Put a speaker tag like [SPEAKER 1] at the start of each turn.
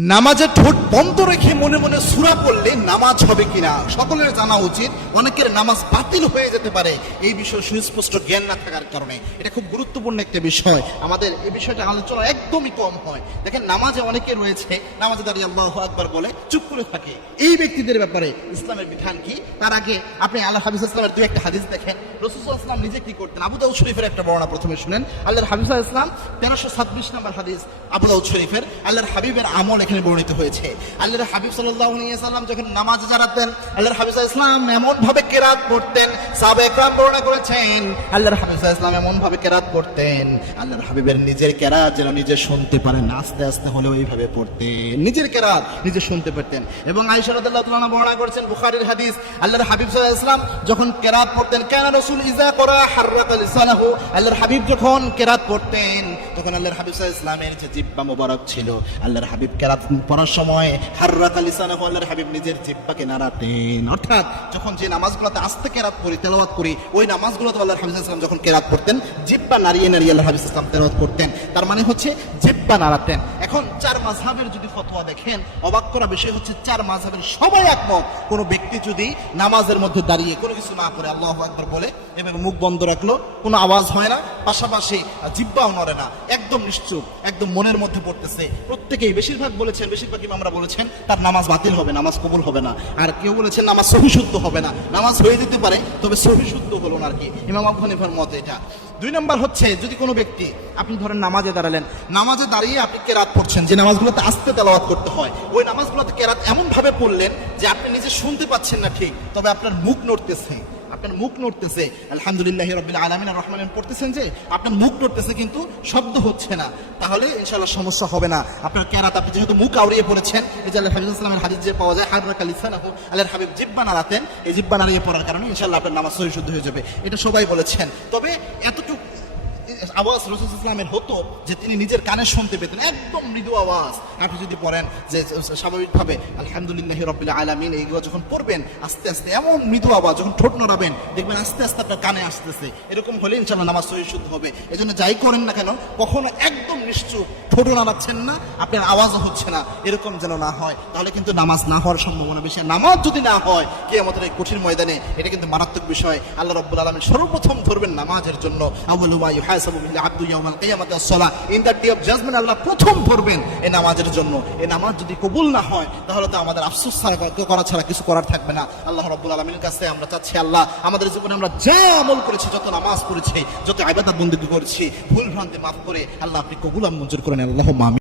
[SPEAKER 1] নামাজে ঠোঁট বন্ধ রেখে মনে মনে সুরা পড়লে নামাজ হবে কিনা? সকলের জানা উচিত, অনেকের নামাজ বাতিল হয়ে যেতে পারে। এই বিষয়ে সুস্পষ্ট জ্ঞান না থাকার কারণে। এটা খুব গুরুত্বপূর্ণ একটা বিষয়। আমাদের এই বিষয়টা আলোচনা একদমই কম হয়। দেখেন, নামাজে অনেকে রয়েছে, নামাজে দাঁড়িয়ে আল্লাহ আকবার বলে, চুপ করে থাকে। এই ব্যক্তিদের ব্যাপারে ইসলামের বিধান কি? তার আগে আপনি আল্লাহ হাবিজ ইসলামের দুই একটা হাদিস দেখেন। রসুল ইসলাম নিজে কি করতেন? আবু দাউদ শরীফের একটা বর্ণনা প্রথমে শুনেন। আল্লাহর হাবিজ ইসলাম, তেরোশো ছাব্বিশ নম্বর হাদিস, আবু দাউদ শরীফের। আল্লাহর হাবিবের আমল এখানে বর্ণিত হয়েছে। আল্লাহর হাবিব সাল্লাম যখন নামাজ যারাতেন আল্লাহর হাবিজ ইসলাম এমন ভাবে কেরাত পড়তেন, সাহাবা একরাম বর্ণনা করেছেন, আল্লাহর হাবিব ইসলাম এমন ভাবে কেরাত পড়তেন, আল্লাহর হাবিবের নিজের কেরাত যেন নিজে শুনতে পারেন, আস্তে আস্তে হলেও এইভাবে পড়তেন, নিজের কেরাত নিজে শুনতে পারতেন। এবং আয়েশা রাদিয়াল্লাহু বর্ণনা করেছেন বুখারীর হাদিস, আল্লাহর হাবিব ইসলাম যখন কেরাত পড়তেন, কেন রাসূল ইজা করা হাররাকা লিসানাহু আল্লাহর হাবিব যখন কেরাত পড়তেন, তখন আল্লাহর হাবিব ইসলামের যে জিহ্বা মোবারক ছিল, আল্লাহর হাবিব কেরাত পড়ার সময় হাররাকা লিসানাহু আল্লাহর হাবিব নিজের জিব্বাকে নাড়াতেন অর্থাৎ যখন যে নামাজগুলোতে আস্তে কেরাত করি তেলাওয়াত করি, ওই নামাজগুলোতে আল্লাহর হাবিব ইসলাম যখন কেরাত করতেন জিব্বা নাড়িয়ে নাড়িয়ে আল্লাহ হাবিব ইসলাম তেলাওয়াত করতেন। তার মানে হচ্ছে জিব্বা নাড়াতেন। এখন চার মাযহাবের যদি ফতোয়া দেখেন, অবাক করা বিষয় হচ্ছে চার মাযহাবের সবাই একমত। কোনো ব্যক্তি যদি নামাজের মধ্যে দাঁড়িয়ে কোনো কিছু না করে, আল্লাহ একবার বলে এবং মুখ বন্ধ রাখল, কোনো আওয়াজ হয় না, পাশাপাশি জিব্বাও নড়ে না, একদম নিশ্চুপ, একদম মনের মধ্যে পড়তেছে। প্রত্যেকেই বেশিরভাগ বলেছেন, বেশিরভাগ ইমামরা বলেছেন, তার নামাজ বাতিল হবে, নামাজ কবুল হবে না। আর কেউ বলেছেন, নামাজ সহিশুদ্ধ হবে না। নামাজ হয়ে যেতে পারে, তবে সহিশুদ্ধ হলো না আর কি। ইমাম আবু হানিফার মত এটা। দুই নম্বর হচ্ছে, যদি কোনো ব্যক্তি, আপনি ধরেন নামাজে দাঁড়ালেন, নামাজে দাঁড়িয়ে আপনি কেরাত পড়ছেন, যে নামাজগুলোতে আস্তে তেলাওয়াত করতে হয়, ওই নামাজগুলোতে কেরাত এমন ভাবে পড়লেন যে আপনি নিজে শুনতে পাচ্ছেন না ঠিক, তবে আপনার মুখ নড়তেছে, আপনার মুখ নড়তেছে, আলহামদুলিল্লাহ রবিল আলমিন রহমান পড়তেছেন যে, আপনার মুখ নড়তেছে কিন্তু শব্দ হচ্ছে না, তাহলে ইনশাল্লাহ সমস্যা হবে না, আপনার কেরাত, আপনি যেহেতু মুখ আউড়িয়ে পড়েছেন, এই যে আল্লাহ হাবিব ইসলামের হাদিস যে পাওয়া যায় হাবরা কালিসানাহু আল্লাহর হাবিব জিব্বা নাড়াতেন, এই জিব্বা নাড়িয়ে পড়ার কারণে ইনশাল্লাহ আপনার নামাজ সহি শুদ্ধ হয়ে যাবে, এটা সবাই বলেছেন, তবে এতটুকু আওয়াজ রসুল ইসলামের হতো যে তিনি নিজের কানে শুনতে পেতেন, একদম মৃদু আওয়াজ। আপনি যদি পড়েন যে স্বাভাবিকভাবে আলহামদুলিল্লাহ রবিল্লা আলমিন এইগুলো যখন পড়বেন, আস্তে আস্তে এমন মৃদু আওয়াজ যখন ঠোঁট নড়াবেন, দেখবেন আস্তে আস্তে আপনার কানে আসতেছে। এরকম হলে ইনশাল্লাহ নামাজ সহি শুদ্ধ হবে। এই জন্য যাই করেন না কেন, কখনো একদম নিশ্চুপ ঠোঁটও নাড়াচ্ছেন না, আপনার আওয়াজও হচ্ছে না, এরকম যেন না হয়। তাহলে কিন্তু নামাজ না হওয়ার সম্ভাবনা বেশি। নামাজ যদি না হয় কে আমাদের এই কঠিন ময়দানে এটা কিন্তু মারাত্মক বিষয়। আল্লাহ রব্বুল আলমী সর্বপ্রথম ধরবেন নামাজের জন্য। আল্লাহ প্রথম ধরবেন নামাজের জন্য। নামাজ যদি কবুল না হয়, তাহলে তো আমাদের আফসোস করা ছাড়া কিছু করার থাকবে না। আল্লাহ রব্বুল আলমীর কাছে আমরা চাচ্ছি, আল্লাহ, আমাদের জীবনে আমরা যা আমল করেছি, যত নামাজ পড়েছি, যত বন্দিগি করেছি, ভুল ভ্রান্তি মাফ করে আল্লাহ আপনি আম মঞ্জুর করেন। আল্লাহ মামি